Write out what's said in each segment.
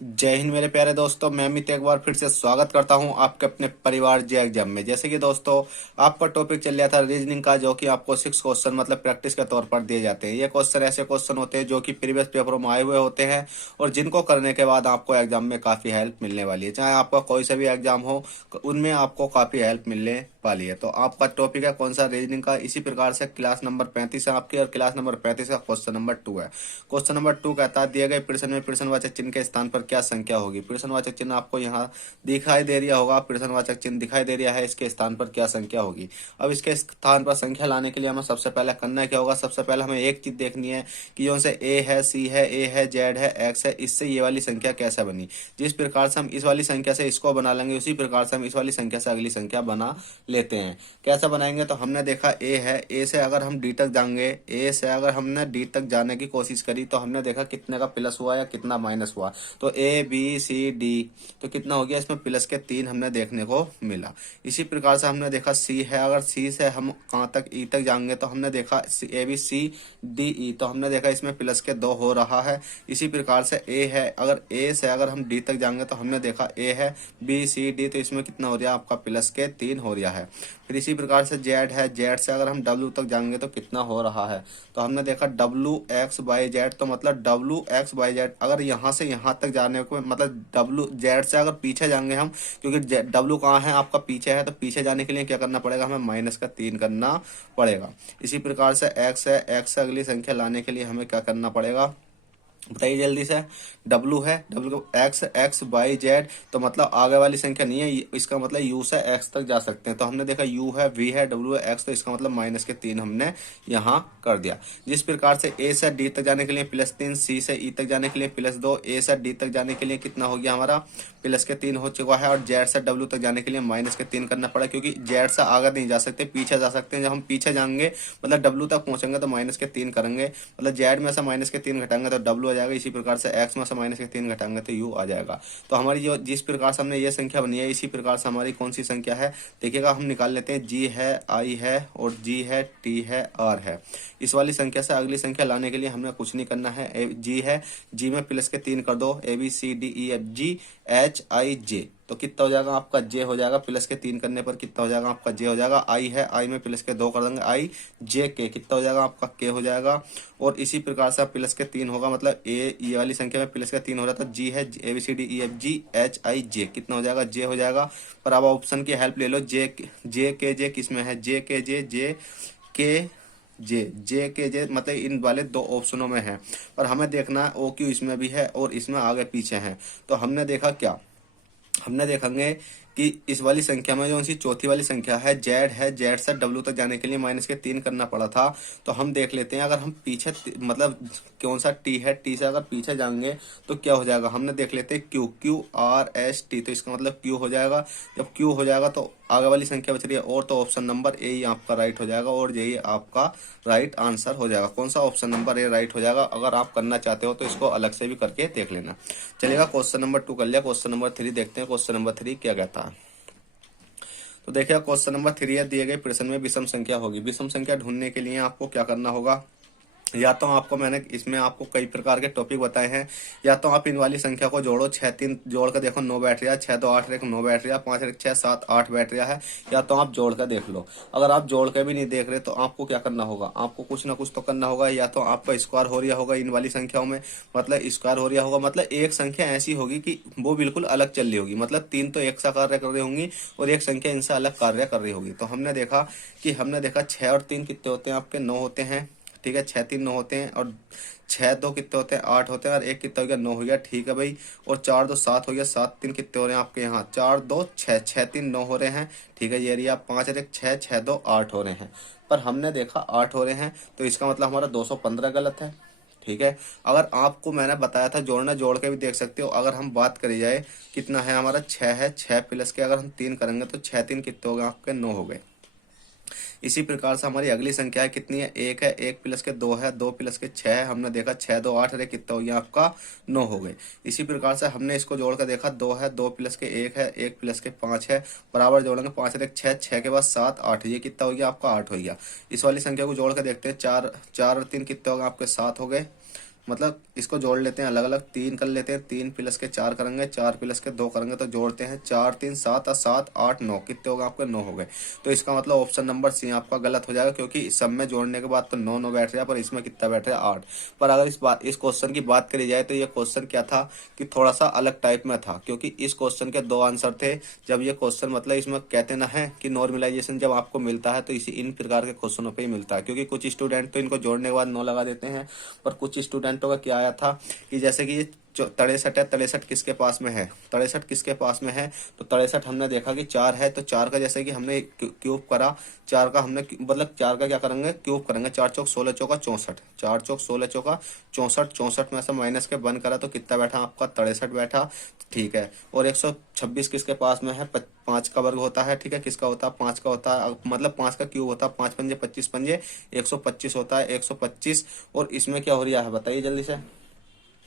जय हिंद मेरे प्यारे दोस्तों। मैं अमित एक बार फिर से स्वागत करता हूं आपके अपने परिवार जे एग्जाम में। जैसे कि दोस्तों आपका टॉपिक चल रहा था रीजनिंग का, जो कि आपको 6 क्वेश्चन मतलब प्रैक्टिस के तौर पर दिए जाते हैं। ये क्वेश्चन ऐसे क्वेश्चन होते हैं जो कि प्रीवियस पेपरों में आए हुए होते हैं और जिनको करने के बाद आपको एग्जाम में काफी हेल्प मिलने वाली है। चाहे आपका कोई सा भी एग्जाम हो, उनमें आपको काफी हेल्प मिलने वाली है। तो आपका टॉपिक है कौन सा? रीजनिंग का। इसी प्रकार से क्लास नंबर 35 है आपकी, और क्लास नंबर 35 का क्वेश्चन नंबर 2 है। क्वेश्चन नंबर 2 कहता है दिए गए प्रश्न में प्रश्नवाचक चिन्ह के स्थान पर क्या संख्या होगी। प्रश्नवाचक चिन्ह आपको यहाँ दिखाई दे रहा होगा, प्रश्नवाचक चिन्ह दिखाई दे रहा है, इसके स्थान पर क्या संख्या होगी। अब इसके स्थान पर संख्या लाने के लिए हमें सबसे पहले करना क्या होगा? सबसे पहले हमें एक चीज देखनी है कि जो से ए है, सी है, ए है, जेड है, एक्स है, इससे ये वाली संख्या कैसे बनी। जिस प्रकार से हम इस वाली संख्या से इसको बना लेंगे, उसी प्रकार से हम इस वाली संख्या से अगली संख्या बना लेते हैं। कैसे बनाएंगे? तो हमने देखा ए है, ए से अगर हम डी तक जाएंगे, ए से अगर हमने डी तक जाने की कोशिश करी तो हमने देखा कितने का प्लस हुआ या कितना माइनस हुआ। तो ए बी सी डी, तो कितना हो गया? इसमें प्लस के 3 हमने देखने को मिला। इसी प्रकार से हमने देखा सी है, अगर सी से हम कहाँ तक ई तक जाएंगे तो हमने देखा ए बी सी डी ई, तो हमने देखा इसमें प्लस के 2 हो रहा है। इसी प्रकार से ए है, अगर ए से अगर हम डी तक जाएंगे तो हमने देखा ए है, बी सी डी, तो इसमें कितना हो रहा है? आपका प्लस के 3 हो रहा है। फिर इसी प्रकार से जेड है, जेड से अगर हम डब्ल्यू तक जाएंगे तो कितना हो रहा है? तो हमने देखा डब्ल्यू एक्स बाई जेड, तो मतलब डब्ल्यू एक्स बाई जेड अगर यहाँ से यहाँ तक जाने को मतलब डब्ल्यू जेड से अगर पीछे जाएंगे हम, क्योंकि डब्ल्यू कहाँ है? आपका पीछे है, तो पीछे जाने के लिए क्या करना पड़ेगा? हमें माइनस का 3 करना पड़ेगा। इसी प्रकार से एक्स है, एक्स से अगली संख्या लाने के लिए हमें क्या करना पड़ेगा? बताइए जल्दी से। डब्लू है, W x, x by Z, तो मतलब आगे वाली संख्या नहीं है, इसका मतलब यू से एक्स तक जा सकते हैं। तो हमने देखा यू है, वी है, डब्लू है, एक्स, तो इसका मतलब माइनस के 3 हमने यहाँ कर दिया। जिस प्रकार से ए से डी तक जाने के लिए +3, सी से ई तक जाने के लिए +2, ए से डी तक जाने के लिए कितना हो गया हमारा? प्लस के 3 हो चुका है। और जेड से डब्ल्यू तक जाने के लिए माइनस के 3 करना पड़ा, क्योंकि जेड से आगे नहीं जा सकते, पीछे जा सकते हैं। जब हम पीछे जाएंगे मतलब डब्ल्यू तक पहुंचेंगे तो माइनस के 3 करेंगे, मतलब जेड में से माइनस के 3 घटाएंगे तो डब्ल्यू आ जाएगा। इसी प्रकार से एक्स में से माइनस के 3 घटाएंगे तो यू आ जाएगा। तो हमारी जो जिस प्रकार से हमने ये संख्या बनी है, इसी प्रकार से हमारी कौन सी संख्या है देखिएगा, हम निकाल लेते हैं। जी है, आई है, और जी है, टी है, आर है। इस वाली संख्या से अगली संख्या लाने के लिए हमें कुछ नहीं करना है। जी है, जी में प्लस के 3 कर दो, A B C D E F G H I J, तो कितना हो जाएगा आपका? जे हो जाएगा। प्लस के 3 करने पर कितना हो जाएगा आपका? जे हो जाएगा। आई है, आई में प्लस के 2 कर देंगे, आई जे के, कितना हो जाएगा आपका? के हो जाएगा। और इसी प्रकार से प्लस के 3 होगा, मतलब ए ये वाली संख्या में प्लस के 3 हो रहा था। जी है, A B C D E F G H I J, कितना हो जाएगा? जे हो जाएगा। पर अब ऑप्शन की हेल्प ले लो। जे के जे किस में है? जे के के जे के जे मतलब इन वाले 2 ऑप्शनों में है। पर हमें देखना है ओ क्यू इसमें भी है और इसमें आगे पीछे है। तो हमने देखा क्या? हमने देखेंगे कि इस वाली संख्या में जो सी चौथी वाली संख्या है जेड है, जेड से डब्ल्यू तक जाने के लिए माइनस के 3 करना पड़ा था। तो हम देख लेते हैं, अगर हम पीछे मतलब कौन सा टी है, टी से अगर पीछे जाएंगे तो क्या हो जाएगा? हमने देख लेते हैं Q, Q R S T, तो इसका मतलब क्यू हो जाएगा। जब क्यू हो जाएगा तो आगे वाली संख्या बच रही है और, तो ऑप्शन नंबर ए ही आपका राइट हो जाएगा और यही आपका राइट आंसर हो जाएगा। कौन सा? ऑप्शन नंबर ए राइट हो जाएगा। अगर आप करना चाहते हो तो इसको अलग से भी करके देख लेना। चलेगा, क्वेश्चन नंबर 2 कर लिया। क्वेश्चन नंबर 3 देखते हैं। क्वेश्चन नंबर 3 क्या कहता है? तो देखिए क्वेश्चन नंबर 3 है, दिए गए प्रश्न में विषम संख्या होगी। विषम संख्या ढूंढने के लिए आपको क्या करना होगा? या तो आपको मैंने इसमें आपको कई प्रकार के टॉपिक बताए हैं। या तो आप इन वाली संख्या को जोड़ो, 6 3 जोड़ कर देखो 9 बैटरिया, 6 2 8 एक 9 बैटरिया, 5 एक 6 7 8 बैटरिया है। या तो आप जोड़ कर देख लो। अगर आप जोड़ कर भी नहीं देख रहे तो आपको क्या करना होगा? आपको कुछ ना कुछ तो करना होगा। या तो आपका स्क्वायर हो रहा होगा इन वाली संख्याओं में, मतलब स्क्वायर हो रहा होगा, मतलब एक संख्या ऐसी होगी कि वो बिल्कुल अलग चल रही होगी, मतलब 3 तो एक सा कार्य कर रही होंगी और एक संख्या इनसे अलग कार्य कर रही होगी। तो हमने देखा 6 और 3 कितने होते हैं आपके? 9 होते हैं। ठीक है, 6 3 9 होते हैं, और 6 2 कितने होते हैं? 8 होते हैं, और एक कितना हो गया? 9 हो गया। ठीक है भाई। और 4 2 7 हो गया, 7 3 कितने हो रहे हैं आपके यहाँ? 4 2 6, 6 3 9 हो रहे हैं। ठीक है, ये रही आप 5 और 1 6, 6 2 8 हो रहे हैं। पर हमने देखा 8 हो रहे हैं, तो इसका मतलब हमारा 215 गलत है। ठीक है, अगर आपको मैंने बताया था जोड़ना, जोड़ के भी देख सकते हो। अगर हम बात करी जाए कितना है हमारा? 6 है, 6 प्लस के अगर हम 3 करेंगे तो 6 3 कितने हो गए आपके? 9 हो गए। इसी प्रकार से हमारी अगली संख्या है कितनी है? 1 है, 1 प्लस के 2 है, 2 प्लस के 6 है। हमने देखा 6 2 8 है, कितना हो गया आपका? 9 हो गए। इसी प्रकार से हमने इसको जोड़ कर देखा, 2 है, 2 प्लस के 1 है, 1 प्लस के 5 है, बराबर जोड़ेंगे 5 है 6, 6 के बाद 7 8, ये कितना हो गया आपका? 8 हो गया। इस वाली संख्या को जोड़ कर देखते हैं, 4 4 और 3 कितने हो गए आपके? 7 हो गए। मतलब इसको जोड़ लेते हैं अलग अलग, 3 कर लेते हैं, 3 प्लस के 4 करेंगे, 4 प्लस के 2 करेंगे तो जोड़ते हैं 4 3 7 और 7 8 9, कितने हो गए आपके 9 हो गए। तो इसका मतलब ऑप्शन नंबर सी आपका गलत हो जाएगा, क्योंकि सब में जोड़ने के बाद तो 9 9 बैठ रहा है, पर इसमें कितना बैठ रहा है 8। पर अगर इस क्वेश्चन की बात करी जाए तो ये क्वेश्चन क्या था कि थोड़ा सा अलग टाइप में था, क्योंकि इस क्वेश्चन के 2 आंसर थे। जब ये क्वेश्चन मतलब इसमें कहते ना है कि नॉर्मलाइजेशन जब आपको मिलता है तो इसी इन प्रकार के क्वेश्चनों पे ही मिलता है, क्योंकि कुछ स्टूडेंट तो इनको जोड़ने के बाद 9 लगा देते हैं, पर कुछ स्टूडेंटों का क्या आया था कि जैसे कि ये जो 63 है, 63 किसके पास में है, 63 किसके पास में है, तो 63 हमने देखा कि 4 है, तो 4 का जैसे कि हमने क्यूब करा, 4 का हमने मतलब 4 का क्या करेंगे क्यूब करेंगे, 4 चौक 16 चौका 64, 4 चौक 16 चौका 64, 64 में से माइनस के बन करा तो कितना बैठा आपका 63 बैठा। ठीक है, और 126 किसके पास में है, 5 का वर्ग होता है, ठीक है, किसका होता है 5 का होता है, मतलब 5 का क्यूब होता है, 5 पंजे 25 पंजे 125 होता है, 125। और इसमें क्या हो रहा है बताइए जल्दी से,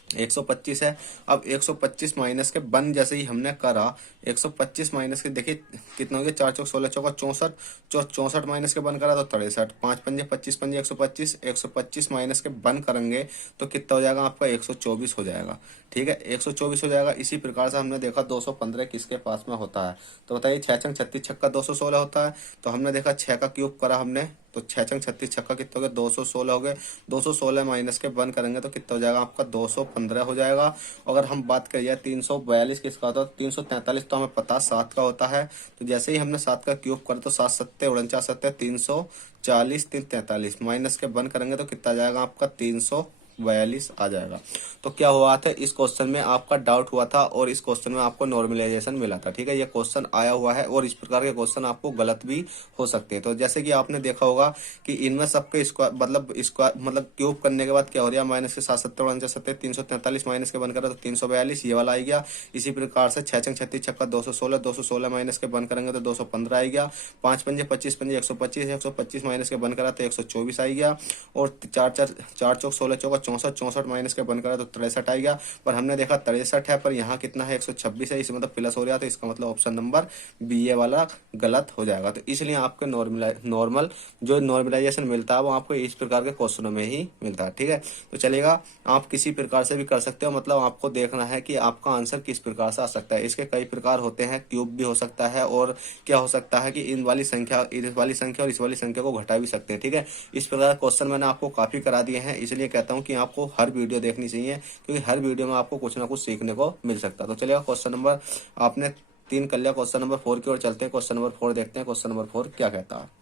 125 है। अब 125 माइनस के बन जैसे ही हमने करा, 125 माइनस के देखिए कितना हो गया, 4 चौक 16 चौका 64, 64 माइनस के बन करा तो 63, 5 पंजे 25 पंजे 125, 125 माइनस के बन करेंगे तो कितना हो जाएगा आपका 124 हो जाएगा। ठीक है, 124 हो जाएगा। इसी प्रकार से हमने देखा 215 किसके पास में होता है, तो बताइए 6 छंग 36 छक्का 216 होता है, तो हमने देखा 6 का क्यूब करा हमने, तो 6 छंग 36 छक्का कितना हो गया 216 हो गए, 216 माइनस के बन करेंगे तो कितना हो जाएगा आपका 215 हो जाएगा। अगर हम बात करिए 342 किसका होता है, 343 तो हमें पता 7 का होता है, तो जैसे ही हमने 7 का क्यूब करा तो 7 सत्ते 49 सत्ते 340 3 43 माइनस के बन करेंगे तो कितना आ जाएगा आपका 342 आ जाएगा। तो क्या हुआ था इस क्वेश्चन में आपका डाउट हुआ था और इस क्वेश्चन में आपको नॉर्मलाइजेशन मिला था। ठीक है, ये क्वेश्चन आया हुआ है और इस प्रकार के क्वेश्चन आपको गलत भी हो सकते हैं। तो जैसे कि आपने देखा होगा कि इनमें सबके स्क्वायर मतलब क्यूब करने के बाद क्या हो रहा है, माइनस के 7 सत्तर 49 सत्तर 343 माइनस के बन करा तो 342 ये वाला आ गया। इसी प्रकार से 6 छंग 36 छक्का 216, 216 माइनस के बन करेंगे तो 215 आ गया। 5 पंजे 25 पंजे 125, 125 माइनस के बन करा तो 124 आ गया। और 4 चौक 16 चौका 64, 64 माइनस के बन करा तो 63 आ गया। पर हमने देखा 63 है, पर यहाँ कितना है 126 है, इसमें मतलब प्लस हो रहा है, तो इसका मतलब ऑप्शन नंबर बी ए वाला गलत हो जाएगा। तो इसलिए आपके नॉर्मल जो नॉर्मलाइजेशन मिलता है वो आपको इस प्रकार के क्वेश्चनों में ही मिलता है। ठीक है, तो चलेगा, आप किसी प्रकार से भी कर सकते हो, मतलब आपको देखना है कि आपका आंसर किस प्रकार से आ सकता है। इसके कई प्रकार होते हैं, क्यूब भी हो सकता है और क्या हो सकता है कि इन वाली संख्या इस वाली संख्या और इस वाली संख्या को घटा भी सकते हैं। ठीक है, इस प्रकार क्वेश्चन मैंने आपको काफी करा दिए हैं, इसलिए कहता हूं कि आपको हर वीडियो देखनी चाहिए, क्योंकि हर वीडियो में आपको कुछ ना कुछ सीखने को मिल सकता है। तो चलिए क्वेश्चन नंबर आपने 3 कर लिया, क्वेश्चन नंबर 4 की ओर चलते हैं। क्वेश्चन नंबर 4 देखते हैं, क्वेश्चन नंबर 4 क्या कहता है।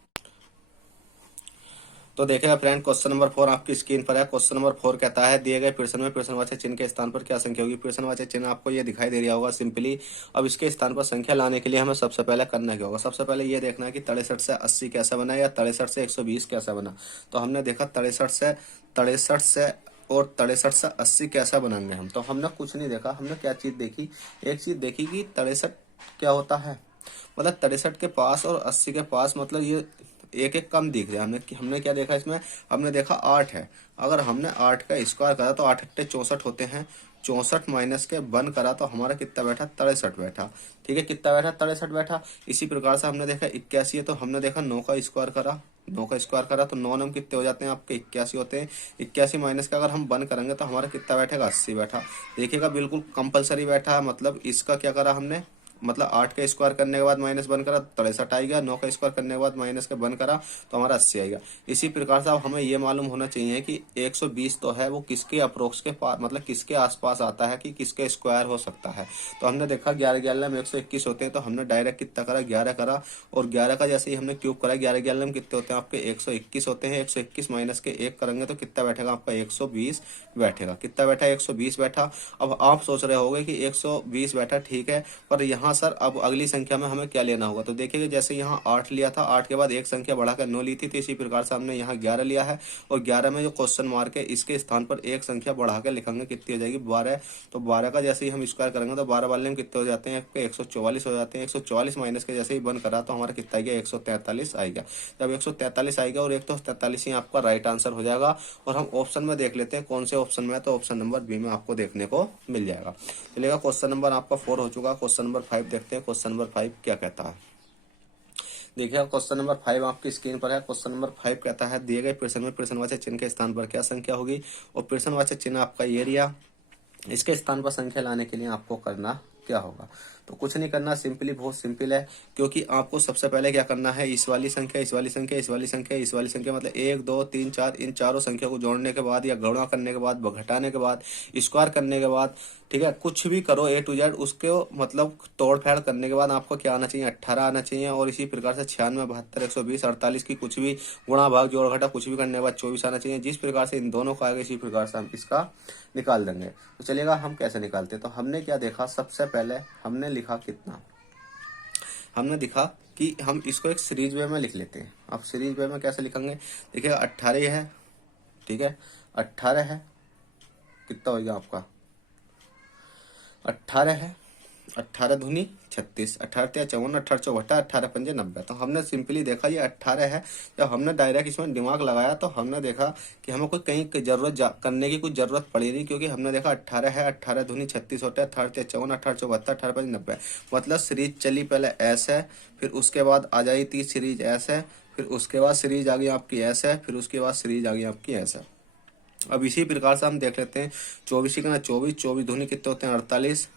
तो देखेगा फ्रेंड, क्वेश्चन नंबर 4 आपकी स्क्रीन पर है। क्वेश्चन नंबर 4 कहता है दिए गए प्रश्न में प्रश्नवाचक चिन्ह के स्थान पर क्या संख्या होगी। प्रश्नवाचक चिन्ह आपको ये दिखाई दे रहा होगा सिंपली। अब इसके स्थान पर संख्या लाने के लिए हमें सबसे पहले करना क्या होगा, सबसे पहले ये देखना है कि 63 से 80 कैसा बना या 63 से 120 कैसा बना। तो हमने देखा 63 से और 63 से 80 कैसा बनाएंगे हम, तो हमने कुछ नहीं देखा। हमने क्या चीज देखी, एक चीज देखी कि 63 क्या होता है, मतलब 63 के पास और 80 के पास मतलब ये एक एक कम दिख रहा है। हमने क्या देखा इसमें, हमने देखा 8 है। अगर हमने 8 का स्क्वायर करा तो 8 अट्ठे 64 होते हैं, 64 माइनस के बन करा तो हमारा कितना बैठा 63 बैठा। ठीक है, कितना बैठा 63 बैठा। इसी प्रकार से हमने देखा 81 है, तो हमने देखा 9 का स्क्वायर करा, 9 का स्क्वायर करा तो 9 नम कितने हो जाते हैं आपके 81 होते हैं। 81 माइनस का अगर हम बन करेंगे तो हमारा कितना बैठेगा 80 बैठा। देखिएगा बिल्कुल कंपलसरी बैठा है, मतलब इसका क्या करा हमने, मतलब 8 का स्क्वायर करने के बाद माइनस बन करा 63 आएगा, 9 का स्क्वायर करने के बाद माइनस का बन करा तो हमारा 80 आएगा। इसी प्रकार से अब हमें ये मालूम होना चाहिए कि 120 तो है वो किसके अप्रोक्स के पास, मतलब किसके आसपास आता है कि किसके स्क्वायर हो सकता है। तो हमने देखा 11 11 में 121 होते हैं, तो हमने डायरेक्ट कितना करा 11 करा, और 11 का जैसे ही हमने क्यूब करा 11 11 में कितने होते हैं आपके 121 होते हैं। 121 माइनस के 1 करेंगे तो कितना बैठेगा आपका 120 बैठेगा। कितना बैठा 120 बैठा। अब आप सोच रहे होंगे कि 120 बैठा ठीक है, पर यहाँ सर अब अगली संख्या में हमें क्या लेना होगा। तो देखिए जैसे यहाँ 8 लिया था, 8 के बाद एक संख्या बढ़ाकर 9 ली थी, तो इसी प्रकार से हमने यहाँ 11 लिया है, और 11 में जो क्वेश्चन मार्क है इसके स्थान पर एक संख्या बढ़ा के लिखेंगे, कितनी हो जाएगी 12। तो 12 का जैसे ही हम स्क्वायर करेंगे तो 12 वाले में कितने हो जाते हैं 144 हो जाते हैं। 144 माइनस के जैसे ही बन करा तो हमारा कितना आएगा 143 आएगा। जब 143 आएगा और 143 ही आपका राइट आंसर हो जाएगा। और हम ऑप्शन में देख लेते हैं कौन से ऑप्शन में है, तो ऑप्शन नंबर बी में आपको देखने को मिल जाएगा। चलिएगा, क्वेश्चन नंबर आपका 4 हो चुका। क्वेश्चन नंबर 5 देखते हैं, क्वेश्चन नंबर 5 क्या कहता है। देखिए क्वेश्चन नंबर 5 आपकी स्क्रीन पर है। क्वेश्चन नंबर 5 कहता है दिए गए प्रश्न में प्रश्नवाचक चिन्ह के स्थान पर क्या संख्या होगी, और प्रश्नवाचक चिन्ह आपका एरिया, इसके स्थान पर संख्या लाने के लिए आपको करना क्या होगा। तो कुछ नहीं करना, सिंपली बहुत सिंपल है, क्योंकि आपको सबसे पहले क्या करना है, इस वाली संख्या, इस वाली संख्या, इस वाली संख्या, इस वाली संख्या, मतलब 1 2 3 4, इन चारों संख्या को जोड़ने के बाद या गुणा करने के बाद, घटाने के बाद, स्क्वायर करने के बाद, ठीक है, कुछ भी करो A to Z, उसके मतलब तोड़ फेड़ करने के बाद आपको क्या आना चाहिए, 18 आना चाहिए। और इसी प्रकार से 96 72 120 48 की कुछ भी गुणा भाग जोड़ घटा कुछ भी करने के बाद 24 आना चाहिए। जिस प्रकार से इन दोनों का आएगा इसी प्रकार से हम इसका निकाल देंगे। तो चलिएगा हम कैसे निकालते हैं। तो हमने क्या देखा, सबसे पहले हमने लिखा कितना, हमने देखा कि हम इसको एक सीरीज वे में लिख लेते हैं। अब सीरीज वे में कैसे लिखेंगे, देखिएगा 18 है, ठीक है, 18 है, कितना होगा आपका 18 है, 18 दूनी 36, 18 तिया 54, 18 चौबटा, 18 पंजे 90। तो हमने सिंपली देखा ये 18 है। जब हमने डायरेक्ट इसमें दिमाग लगाया तो हमने देखा कि हमें कोई कहीं की करने की कुछ जरूरत पड़ी नहीं, क्योंकि हमने देखा 18 है, 18 दूनी 36 होता है, 18 तिया 54, 18 चौबहत्तर, 18 पंजे 90। मतलब सीरीज चली पहले एस है, फिर उसके बाद आ जाई थी सीरीज एस है, फिर उसके बाद सीरीज आ गई आपकी एस है, फिर उसके बाद सीरीज आ गई आपकी एस है। अब इसी प्रकार से हम देख लेते हैं 24 का 24, 24 दूनी कितने होते हैं 48,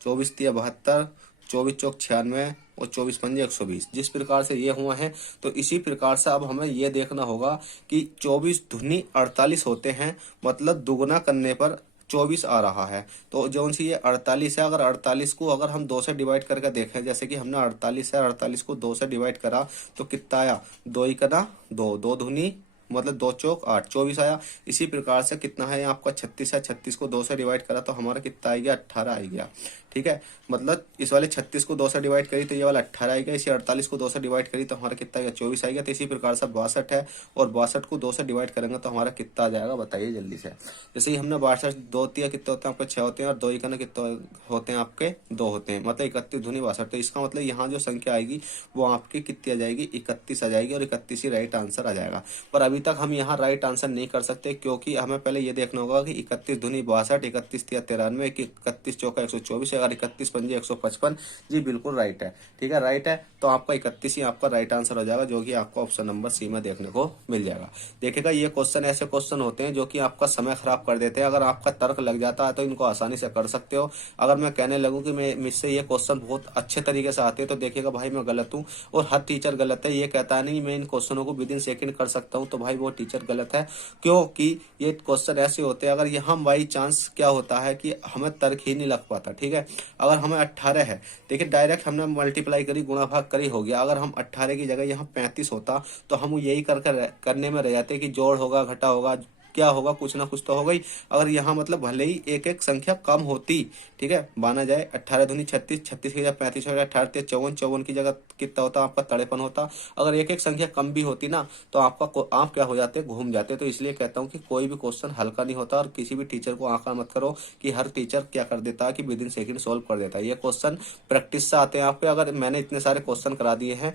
24 तिया 72, 24 चौक 96 और 24 पंजे 120। जिस प्रकार से ये हुआ है, तो इसी प्रकार से अब हमें ये देखना होगा कि 24 दूनी 48 होते हैं, मतलब दुगुना करने पर 24 आ रहा है। तो जो सी ये 48 है, अगर 48 को अगर हम 2 से डिवाइड करके देखें, जैसे कि हमने 48 है, 48 को 2 से डिवाइड करा तो कितना आया, 2 ही करा 2, 2 दूनी मतलब 2 चौक 8, 24 आया। इसी प्रकार से कितना है आपका 36 है, 36 को 2 से डिवाइड करा तो हमारा कितना आ गया 18 आ गया, ठीक है। मतलब इस वाले 36 को 2 से डिवाइड करी तो ये वाला 18 आएगा, इसी 48 को 2 से डिवाइड करी तो हमारा कितना आएगा 24 आएगा। तो इसी प्रकार से 62 है, और 62 को 2 से डिवाइड करेंगे तो हमारा कितना आ जाएगा, बताइए जल्दी से। जैसे ही हमने 62 2 तिया कितने होते हैं आपके 6 होते हैं, और 2 इकाना कितने होते हैं आपके 2 होते हैं, मतलब 31 दूनी 62। तो इसका मतलब यहाँ जो संख्या आएगी वो आपकी कितनी आ जाएगी, 31 आ जाएगी, और 31 ही राइट आंसर आ जाएगा। पर अभी तक हम यहाँ राइट आंसर नहीं कर सकते, क्योंकि हमें पहले ये देखना होगा कि 31 दूनी 62, 31 तिया 93, 31 चौका 124, अगर 31 पंजे 155। जी बिल्कुल राइट है, ठीक है, राइट है। तो आपका 31 ही आपका राइट आंसर हो जाएगा, जो कि आपको ऑप्शन नंबर सी में देखने को मिल जाएगा। देखिएगा ये क्वेश्चन ऐसे क्वेश्चन होते हैं जो कि आपका समय खराब कर देते हैं। अगर आपका तर्क लग जाता है तो इनको आसानी से कर सकते हो। अगर मैं कहने लगूं कि मैं मुझसे ये क्वेश्चन बहुत अच्छे तरीके से आते हैं, तो देखिएगा भाई मैं गलत हूँ, और हर टीचर गलत है। ये कहता है नहीं मैं इन क्वेश्चनों को विद इन सेकंड कर सकता हूँ, तो भाई वो टीचर गलत है, क्योंकि ये क्वेश्चन ऐसे होते हैं। अगर यहाँ बाई चांस क्या होता है कि हमें तर्क ही नहीं लग पाता, ठीक है। अगर हमें 18 है, देखिए डायरेक्ट हमने मल्टीप्लाई करी, गुणा भाग करी, हो गया। अगर हम 18 की जगह यहाँ 35 होता तो हम यही करने में रह जाते कि जोड़ होगा, घटा होगा, क्या होगा, कुछ ना कुछ तो होगा ही। अगर यहाँ मतलब भले ही एक एक संख्या कम होती, ठीक है, माना जाए 18 दूनी 36, 36 की जगह 35 हो गया, 18 54, 54 की जगह कितना होता आपका 53 होता। अगर एक एक संख्या कम भी होती ना तो आपका आप क्या हो जाते, घूम जाते। तो इसलिए कहता हूँ कि कोई भी क्वेश्चन हल्का नहीं होता, और किसी भी टीचर को आंका मत करो कि हर टीचर क्या कर देता है कि विद इन सेकंड सोल्व कर देता है। ये क्वेश्चन प्रैक्टिस से आते हैं आप पे। अगर मैंने इतने सारे क्वेश्चन करा दिए हैं,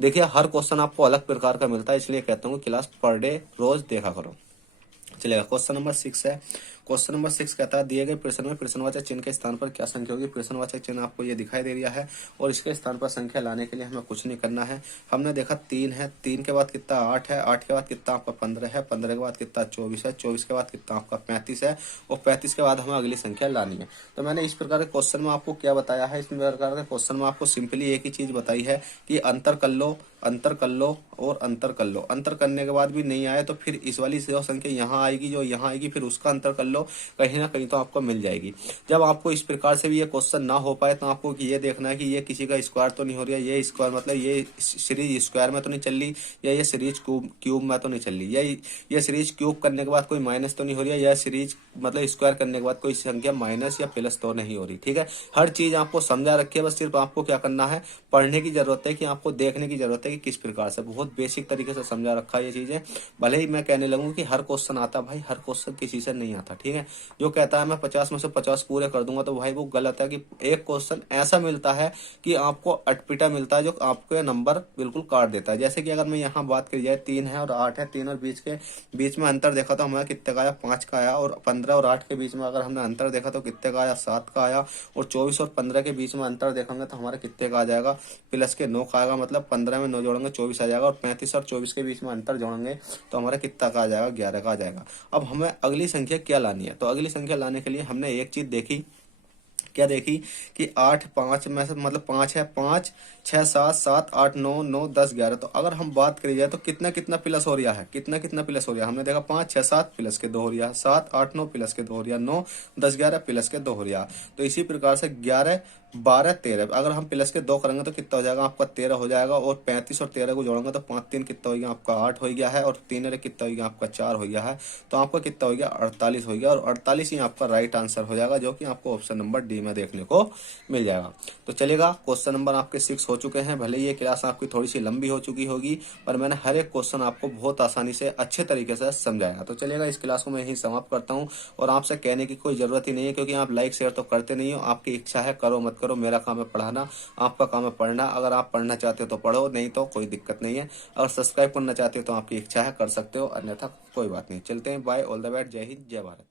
देखिए हर क्वेश्चन आपको अलग प्रकार का मिलता है, इसलिए कहता हूँ क्लास पर डे रोज देखा करो। चलेगा, क्वेश्चन नंबर 6 है। क्वेश्चन नंबर 6 कहता है दिए गए प्रश्न में प्रश्नवाचक चिन्ह के स्थान पर क्या संख्या होगी। प्रश्नवाचक चिन्ह आपको ये दिखाई दे रहा है, और इसके स्थान पर संख्या लाने के लिए हमें कुछ नहीं करना है। हमने देखा 3 है, 3 के बाद कितना 8 है, 8 के बाद कितना आपका 15 है, 15 के बाद कितना 24 है, 24 के बाद कितना आपका 35 है, और 35 के बाद हमें अगली संख्या लानी है। तो मैंने इस प्रकार के क्वेश्चन में आपको क्या बताया है, इस प्रकार के क्वेश्चन में आपको सिंपली एक ही चीज बताई है कि अंतर कर लो, अंतर कर लो और अंतर कर लो। अंतर करने के बाद भी नहीं आए तो फिर इस वाली जो संख्या यहाँ आएगी, जो यहाँ आएगी, फिर उसका अंतर कर लो, कहीं ना कहीं तो आपको मिल जाएगी। जब आपको इस प्रकार से भी ये क्वेश्चन ना हो पाए तो आपको ये देखना है कि ये किसी का स्क्वायर तो नहीं हो रहा है, ये स्क्वायर मतलब ये सीरीज स्क्वायर में तो नहीं चल रही, या ये सीरीज क्यूब में तो नहीं चल रही, या ये सीरीज क्यूब करने के बाद कोई माइनस तो नहीं हो रही है, या सीरीज मतलब स्क्वायर करने के बाद कोई संख्या माइनस या प्लस तो नहीं हो रही, ठीक है। हर चीज आपको समझा रखी है, बस सिर्फ आपको क्या करना है, पढ़ने की जरूरत है, कि आपको देखने की जरूरत है कि किस प्रकार से। बहुत बेसिक तरीके से समझा रखा है ये चीजें। भले ही मैं कहने लगूं कि हर क्वेश्चन आता, भाई हर क्वेश्चन किसी से नहीं आता, ठीक है। ठीक है। जो कहता है मैं 50 में से 50 पूरे कर दूंगा, तो भाई वो गलत है। कि एक क्वेश्चन ऐसा मिलता है कि आपको अटपीटा मिलता है जो आपके नंबर बिल्कुल काट देता है। जैसे कि अगर मैं यहाँ बात करी जाए 3 है और 8 है, 3 और बीच में अंतर देखा तो हमारा कितने का आया, 5 का आया। और 15 और 8 के बीच में अगर हमने अंतर देखा तो कितने का आया, 7 का आया। और 24 और 15 के बीच में अंतर देखेंगे तो हमारा कितने का आ जाएगा, प्लस के 9 का आएगा। मतलब 15 में 9 जोड़ेंगे 24 आ जाएगा। और 35 और 24 के बीच में अंतर जोड़ेंगे तो हमारा कितना का आ जाएगा, 11 का आ जाएगा। अब हमें अगली संख्या क्या लानी है, तो अगली संख्या लाने के लिए हमने एक चीज देखी, क्या देखी कि 8 5 में से मतलब 5 है, 5 6 7 7 8 9 9 10 11। तो अगर हम बात करी जाए तो कितना कितना प्लस हो रहा है, कितना कितना प्लस हो रहा है, हमने देखा 5 6 7 प्लस के 2 हो रहा है, 7 8 9 प्लस के 2 हो रहा है, 9 10 11 प्लस के 2 हो रहा है। तो इसी प्रकार से 11 12 13 अगर हम प्लस के 2 करेंगे तो कितना हो जाएगा आपका, 13 हो जाएगा। और 35 और 13 को जोड़ेंगे तो 5 3 कितना हो गया आपका, 8 हो गया है। और 3 रे कितना हो गया आपका, 4 हो गया है। तो आपका कितना हो गया, 48 हो गया। और 48 ही आपका राइट आंसर हो जाएगा, जो कि आपको ऑप्शन नंबर डी में देखने को मिल जाएगा। तो चलेगा, क्वेश्चन नंबर आपके 6 हो चुके हैं। भले ये क्लास आपकी थोड़ी सी लंबी हो चुकी होगी, पर मैंने हर एक क्वेश्चन आपको बहुत आसानी से अच्छे तरीके से समझाया। तो चलेगा, इस क्लास को मैं यहीं समाप्त करता हूँ। और आपसे कहने की कोई जरूरत ही नहीं है, क्योंकि आप लाइक शेयर तो करते नहीं हो। आपकी इच्छा है, करो मत करो, मेरा काम है पढ़ाना, आपका काम है पढ़ना। अगर आप पढ़ना चाहते हो तो पढ़ो, नहीं तो कोई दिक्कत नहीं है। अगर सब्सक्राइब करना चाहते हो तो आपकी इच्छा है, कर सकते हो, अन्यथा कोई बात नहीं। चलते हैं, बाय, ऑल द बेस्ट, जय हिंद, जय भारत।